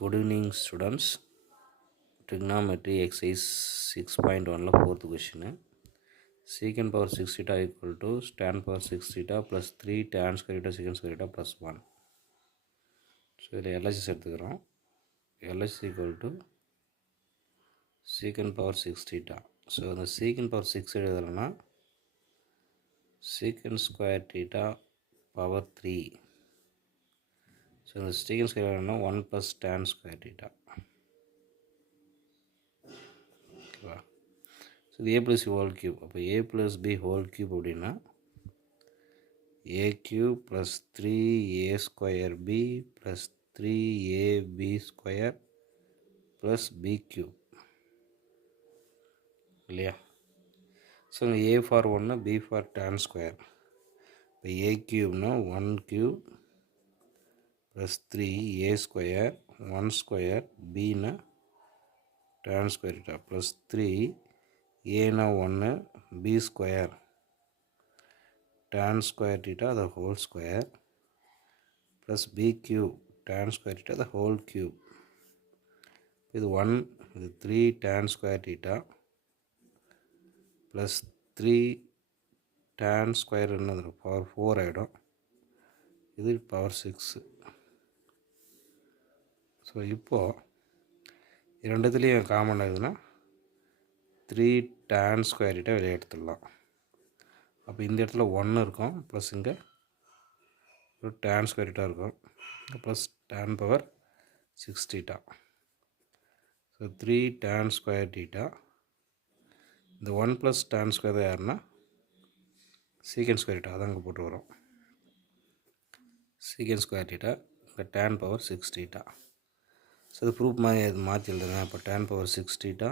Good evening, students. Trigonometry exercise 6.1 fourth question. Secant power 6 theta equal to tan power 6 theta plus 3 tan square theta secant square theta plus 1. So இதில் LHS எடுத்துக்கிறோம். LHS equal to secant power 6 theta. So இந்த secant power 6 எழுதுறோம்னா secant square theta power 3. So இந்த secant square எழுதுறோம்னா 1 plus tan square theta. ஓகேவா? So இது a plus whole cube. அப்போ a plus b whole cube அப்படின்னா a cube plus 3a square b plus 3ab square plus b cube இல்லையா? So இங்கே a for 1 b ஃபார் tan square. இப்போ a கியூப்னா 1 cube plus 3a square 1 square bனா tan square theta plus 3 ஏனா 1 b square tan square theta the whole square plus b cube tan square theta the whole cube. இது 1 இது 3 tan square theta plus 3 tan square என்னது power 4 ஆகிடும். இது power 6. So இப்போது இரண்டுத்துலேயும் common ஆகுதுன்னா 3 tan square theta வெளியே எடுத்துடலாம். அப்போ இந்த இடத்துல 1 இருக்கும் ப்ளஸ் இங்கே ஒரு tan ஸ்கொயர் theta இருக்கும் plus tan power 6 theta. So 3 tan square theta. இந்த 1 ப்ளஸ் tan ஸ்கொயர் தான் யாருன்னா சீக்கன் ஸ்கொயர் theta. அதான் இங்கே போட்டு வரும் சீக்கன் ஸ்கொயர் theta. இங்கே tan பவர் 6 theta. ஸோ இது ப்ரூஃப் மாதிரி அது மாற்றி எழுதுங்க. இப்போ tan power 6 theta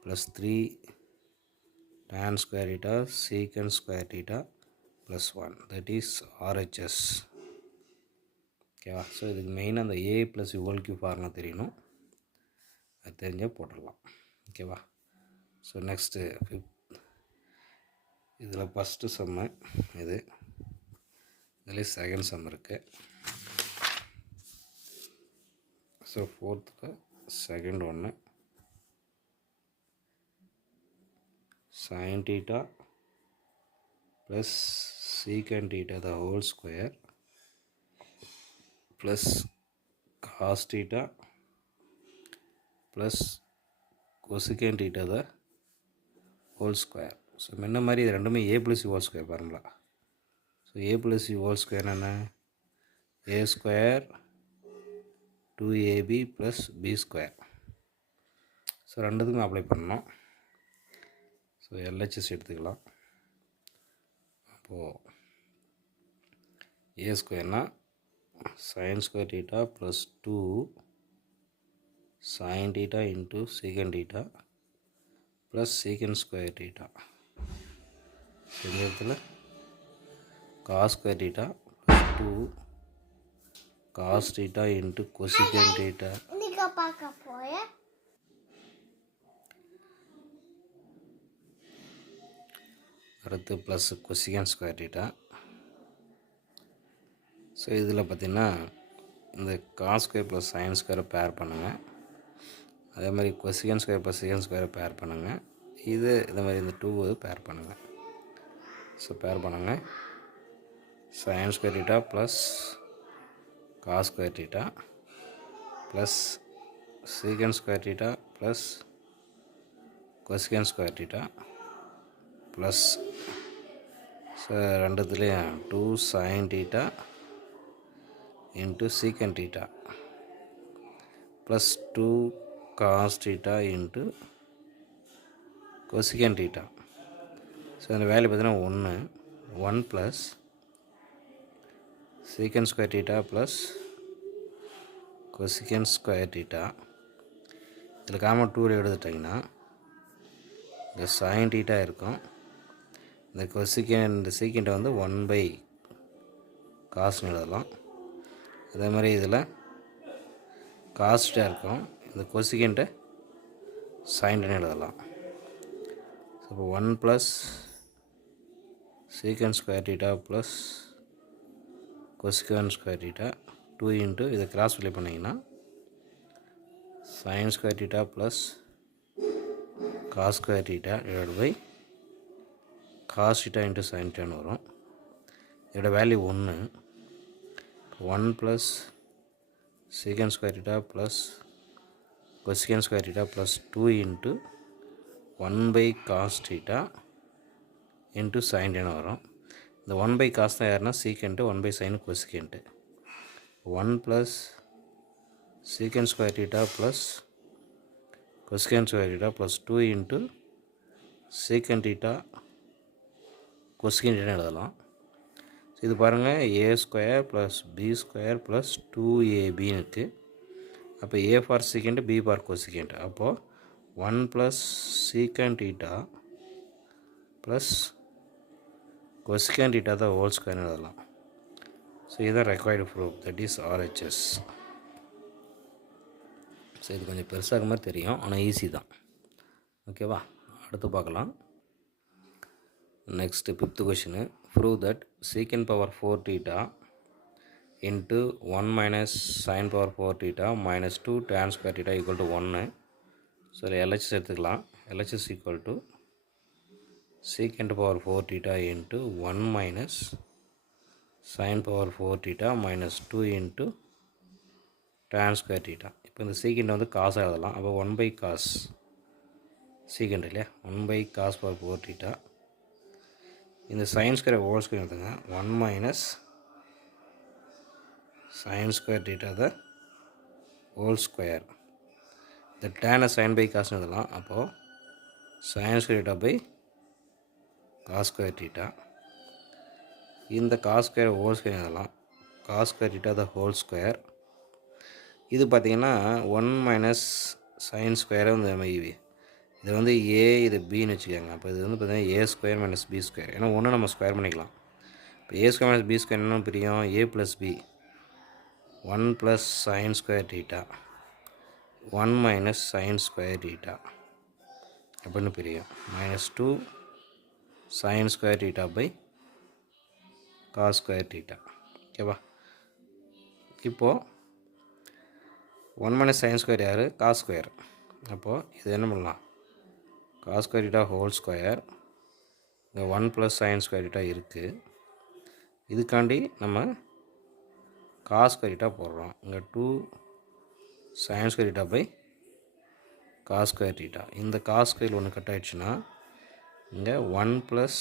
plus 3 tan square theta secant square theta plus 1 that is RHS. ஓகேவா? ஸோ இதுக்கு மெயினாக அந்த a plus whole cube formula தெரியணும். அது தெரிஞ்சால் போட்டுடலாம். ஓகேவா? ஸோ நெக்ஸ்ட்டு இதில் ஃபஸ்ட்டு சம்மு இது, இதில் செகண்ட் சம் இருக்குது. ஸோ ஃபோர்த்துக்கு செகண்ட் ஒன்று sin theta plus secant theta the whole square plus cos theta plus cosecant theta the whole square. So முன்ன மாதிரி இது ரெண்டுமே a ப்ளஸ் ஹோல் ஸ்கொயர் பாருங்களா. So a plus whole square என்ன a square 2ab plus b square. So ரெண்டுத்துக்கும் apply பண்ணணும். So LHS எடுத்துக்கலாம். அப்போது a ஸ்கொயர்னால் sin square theta plus 2 sin theta into secant theta plus secant square theta. இந்த இடத்துல cos square theta plus 2 cos theta into cosecant theta அடுத்து plus cosecant square theta. So இதில் பார்த்திங்கன்னா இந்த cos square plus sine ஸ்கொயரை பேர் பண்ணுங்கள். அதே மாதிரி கொசிகன் ஸ்கொயர் ப்ளஸ் சிகன் ஸ்கொயரை பேர் பண்ணுங்கள். இது இந்த மாதிரி இந்த 2 பேர் பண்ணுங்கள். ஸோ பேர் பண்ணுங்கள். Sine square theta plus cos square theta plus secant square theta plus cosecant square theta plus so ரெண்டுத்துலேயும் 2 sin theta into secant theta plus 2 cos theta into cosecant theta. So இந்த வேல்யூ பார்த்தீங்கன்னா 1 plus secant square theta plus cosecant square theta. இதில் common 2 எடுத்துட்டிங்கன்னா இந்த sin theta இருக்கும். இந்த இந்த சீக்கண்ட்டை வந்து 1 பை காஸ்ன்னு எழுதலாம். அதே மாதிரி இதில் காஸ்ட்டாக இருக்கும். இந்த கொசிகண்ட்டை சைன்ட்டுன்னு எழுதலாம். ஸோ இப்போ 1 plus secant square theta plus cosecant square theta 2 into இதை கிராஸ் ஃபில் பண்ணிங்கன்னா sin square theta plus cos square theta divided by cos theta into sin theta வரும். இதோட value 1 plus secant square theta plus cosecant square theta plus 2 into 1 by cos theta into sin theta வரும். இந்த 1 by cos தான் யாருன்னா secant, 1 by sin cosecant. 1 plus secant square theta plus cosecant square theta plus 2 into secant theta cosecant theta எழுதலாம். இது பாருங்கள் a square plus b square plus 2ab இருக்குது. அப்போ a for secant, b for cosecant. அப்போது 1 plus secant theta plus cosecant theta தான் whole ஸ்கொயர்னு எழுதலாம். So இதுதான் required proof, that is RHS. So இது கொஞ்சம் பெருசாக மாதிரி தெரியும், ஆனால் ஈஸி தான். ஓகேவா, அடுத்து பார்க்கலாம். Next 5th question. Prove that secant power 4 theta into 1 minus sin power 4 theta minus 2 tan square theta equal to 1. So LHS எடுத்துக்கலாம். LHS equal to secant power 4 theta into 1 minus sin power 4 theta minus 2 into tan square theta. இப்போ இந்த secant வந்து காசாக எழுதலாம். அப்போ 1 by cos secant இல்லையா, 1 by cos power 4 theta. இந்த sin square whole square எடுத்துங்க. 1 minus sin square theta the whole square. இந்த tan sin by cos எழுதலாம். அப்போது sin square theta by cos square theta. இந்த cos square whole square எழுதலாம். cos square theta the whole square. இது பார்த்திங்கன்னா 1 minus sin square வந்து இது வந்து a, இது bன்னு வச்சுக்கோங்க. அப்போ இது வந்து பார்த்திங்கன்னா a square minus b square. ஏன்னா ஒன்று நம்ம ஸ்கொயர் பண்ணிக்கலாம். இப்போ a square minus b square என்ன பிரியும், a plus b 1 plus sin square theta 1 minus sin square theta அப்படின்னு பிரியும். Minus 2 sin square theta by cos square theta. ஓகேவா, இப்போது 1 மைனஸ் sin ஸ்கொயர் யார், cos ஸ்கொயர். அப்போது இது என்ன பண்ணலாம், cos square theta whole square. இங்கே 1 ப்ளஸ் sin square theta இருக்குது. இதுக்காண்டி நம்ம cos square theta போடுறோம். இங்கே 2 sin square theta by cos square theta. இந்த cos square ஒன்று கட் ஆகிடுச்சுன்னா இங்கே 1 plus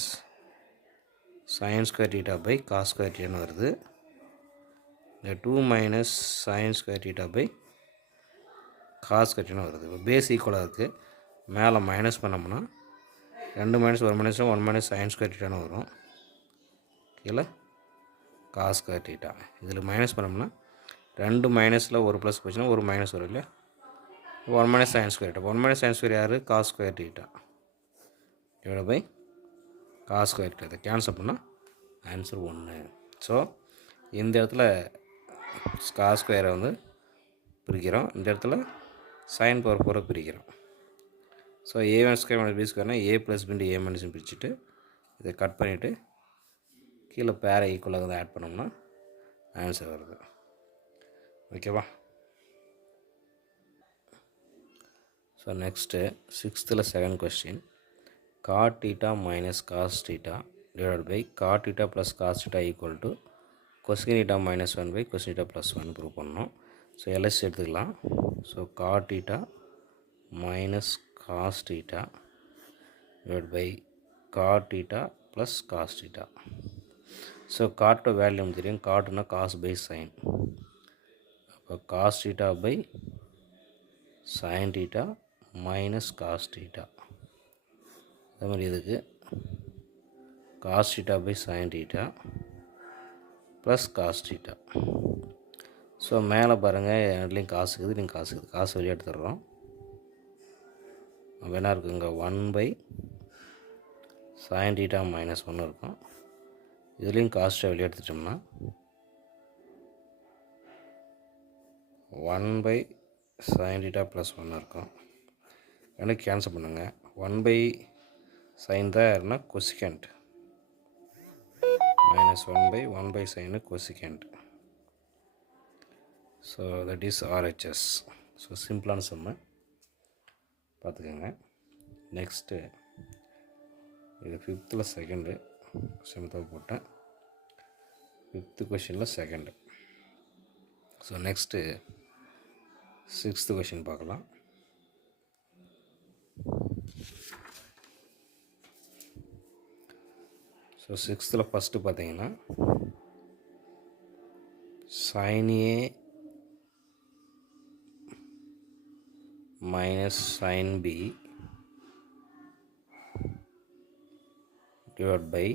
sin square theta by cos square theta வருது. இங்கே 2 minus sin square theta by cos square theta வருது. இப்போ பேஸ் ஈக்குவலாக இருக்குது. மேலே மைனஸ் பண்ணோம்னா 2 minus 1 minus 1 minus sin square theta வரும். கீழே cos ஸ்கொயர் theta. இதில் மைனஸ் பண்ணோம்னா 2 மைனஸில் ஒரு ப்ளஸ் போச்சுன்னா ஒரு மைனஸ் வரும் இல்லையா. 1 minus sin square theta. 1 minus sin square யார், cos square theta divide by cos square theta. Cancel பண்ணால் ஆன்சர் 1. ஸோ இந்த இடத்துல cos ஸ்கொயரை வந்து பிரிக்கிறோம், இந்த இடத்துல sin பவர் 4 பிரிக்கிறோம். So a1 square minus b ஸ்கொயர்னால் a ப்ளஸ் பின்ட்டு a மைனஸ் பிரிச்சுட்டு இதை கட் பண்ணிவிட்டு கீழே பேரை ஈக்குவலாக வந்து ஆட் பண்ணோம்னா ஆன்சர் வருது. ஓகேவா, so next 6th second question. cot theta minus cos theta divide by cot theta plus cos theta equal to cosecant theta minus 1 by cosecant theta plus 1 prove பண்ணணும். ஸோ LHS எடுத்துக்கலாம். So cot theta minus cos theta divided by cot theta plus cos theta. So காட்டோட value நமக்கு தெரியும். காட்டுனா cos by sin. அப்போ cos theta by sin theta minus cos theta. அதே மாதிரி இதுக்கு cos theta by sin theta plus cos theta. So மேலே பாருங்கள் ரெண்டுலேயும் காசு இருக்குது, நீங்கள் காசு இருக்குது, காசு வெளியே எடுத்துடுறோம். வேணா இருக்குங்க 1 பை sin theta மைனஸ் 1 இருக்கும். இதுலேயும் காஸ்ட்டை வெளியே எடுத்துட்டோம்னா 1 பை sin theta ப்ளஸ் 1 இருக்கும். எனக்கு கேன்சல் பண்ணுங்கள். 1 பை sin தான் யாருன்னா cosecant minus 1 by 1 by sin cosecant. So that is RHS. So சிம்பிளான சம்மு பார்த்துக்கோங்க. நெக்ஸ்ட்டு இது 5th செகண்டு கொஸ்டின் போட்டேன். 5th கொஷினில் second. So next 6th question பார்க்கலாம். ஸோ 6th ஃபஸ்ட்டு பார்த்தீங்கன்னா sin A minus sin B divided by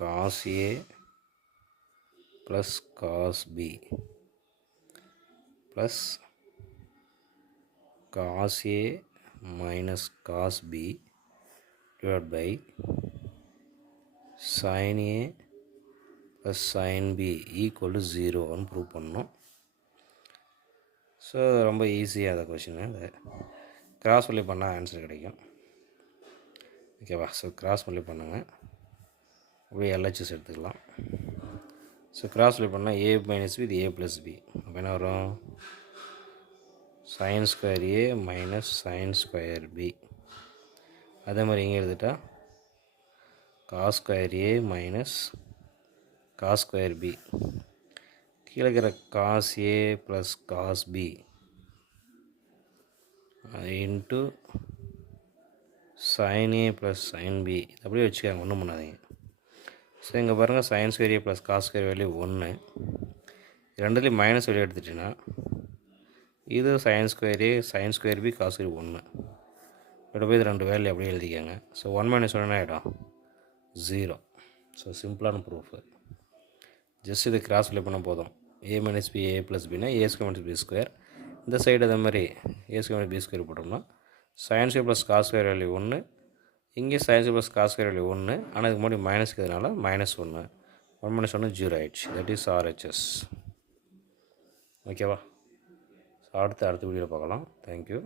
cos A plus cos B plus cos A minus cos B divided by sin A plus sin B equal to 0 prove பண்ணணும். So ரொம்ப ஈஸியாக அந்த question. அதை cross multiply பண்ணால் answer கிடைக்கும். ஓகேவா? So cross multiply பண்ணுங்கள். அப்படியே எல்ஹெச்எஸ் எடுத்துக்கலாம். ஸோ கிராஸ் மல்டிப்ளை பண்ணால் A மைனஸ் பி இது A ப்ளஸ் பி. அப்போ என்ன வரும்? sin square A minus sin square B. அதே மாதிரி இங்கே எழுதிட்டா cos square A minus cos square B. கீழே இருக்கிற cos A plus cos B into sin A plus sin B. அப்படியே வச்சுக்காங்க, ஒன்றும் பண்ணாதீங்க. ஸோ இங்கே பாருங்கள் sin square A plus cos square value 1. ரெண்டுலேயும் மைனஸ் வெளியே எடுத்துட்டிங்கன்னா இது sin square A sin square B cos square 1. இதோட போய் ரெண்டு வேல்யூ அப்படியே எழுதிக்கங்க. ஸோ 1 மைனஸ் 1 ஆகிடும் 0. ஸோ சிம்பிளான ப்ரூஃபு. ஜஸ்ட் இது கிராஸ் மல்டிப்ளை பண்ண போதும். A minus B A plus பின்னா A square minus B square. இந்த சைடு அதே மாதிரி A square minus B square போட்டோம்னா sin square plus cos square value 1. இங்கே sin square plus cos square value 1. ஆனால் இதுக்கு முன்னாடி மைனஸ் இருக்கிறதுனால -1. 1 மைனஸ் 1 0 ஆயிடுச்சு. That is RHS. ஓகேவா? ஸோ அடுத்த வீடியோவில் பார்க்கலாம். தேங்க்யூ.